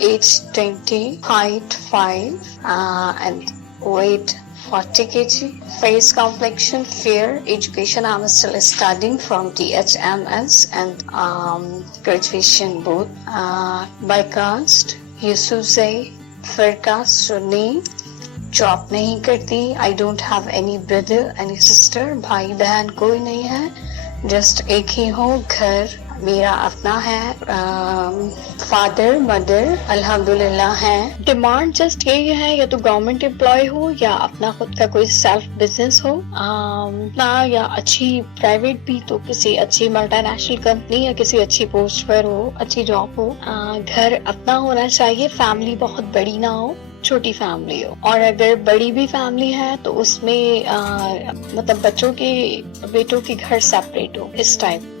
age 20, height 5 and weight 40 kg. Face complexion fair. Education I'm still studying from THMS and graduation both. By caste Yusufzai. Firqa Sunni. Job नहीं करती. I don't have any brother any sister. भाई बहन कोई नहीं है. Just एक ही हूँ. घर मेरा अपना है. फादर मदर अल्हम्दुलिल्लाह है. डिमांड जस्ट यही है या तो गवर्नमेंट एम्प्लॉय हो या अपना खुद का कोई सेल्फ बिजनेस हो ना, या अच्छी प्राइवेट भी तो किसी अच्छी मल्टीनेशनल कंपनी या किसी अच्छी पोस्ट पर हो, अच्छी जॉब हो. घर अपना होना चाहिए. फैमिली बहुत बड़ी ना हो, छोटी फैमिली हो. और अगर बड़ी भी फैमिली है तो उसमें मतलब बेटों के घर सेपरेट हो. इस टाइप